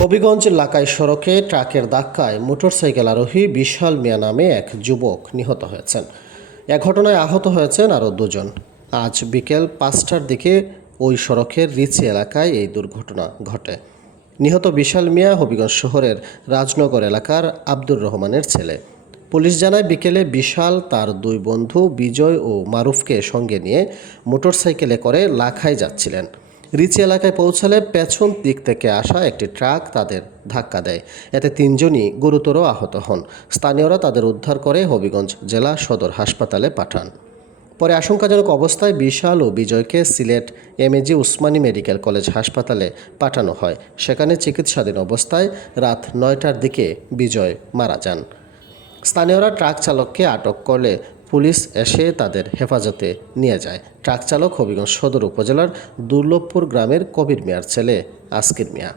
হবিগঞ্জ লাকাই সড়কে ট্রাকের ধাক্কায় মোটরসাইকেল আরোহী বিশাল মিয়া নামে এক যুবক নিহত হয়েছেন। এ ঘটনায় আহত হয়েছেন আরও দুজন। আজ বিকেল পাঁচটার দিকে ওই সড়কের রিচি এলাকায় এই দুর্ঘটনা ঘটে। নিহত বিশাল মিয়া হবিগঞ্জ শহরের রাজনগর এলাকার আব্দুর রহমানের ছেলে। পুলিশ জানায়, বিকেলে বিশাল তার দুই বন্ধু বিজয় ও মারুফকে সঙ্গে নিয়ে মোটরসাইকেলে করে লাখায় যাচ্ছিলেন। রিচি এলাকায় পৌঁছালে পেছন দিক থেকে আসা একটি ট্রাক তাদের ধাক্কা দেয়। এতে তিনজনই গুরুতর আহত হন। স্থানীয়রা তাদের উদ্ধার করে হবিগঞ্জ জেলা সদর হাসপাতালে পাঠান। পরে আশঙ্কাজনক অবস্থায় বিশাল ও বিজয়কে Sylhet M A G Osmani medical college হাসপাতালে পাঠানো হয়। সেখানে চিকিৎসাধীন অবস্থায় রাত নয়টার দিকে বিজয় মারা যান। স্থানীয়রা ট্রাক চালককে আটক করলে পুলিশ এসে তাদের হেফাজতে নিয়ে যায়। ট্রাক চালক হবিগঞ্জ সদর উপজেলার দুর্লভপুর গ্রামের কবির মিয়ার ছেলে আসকির মিয়া।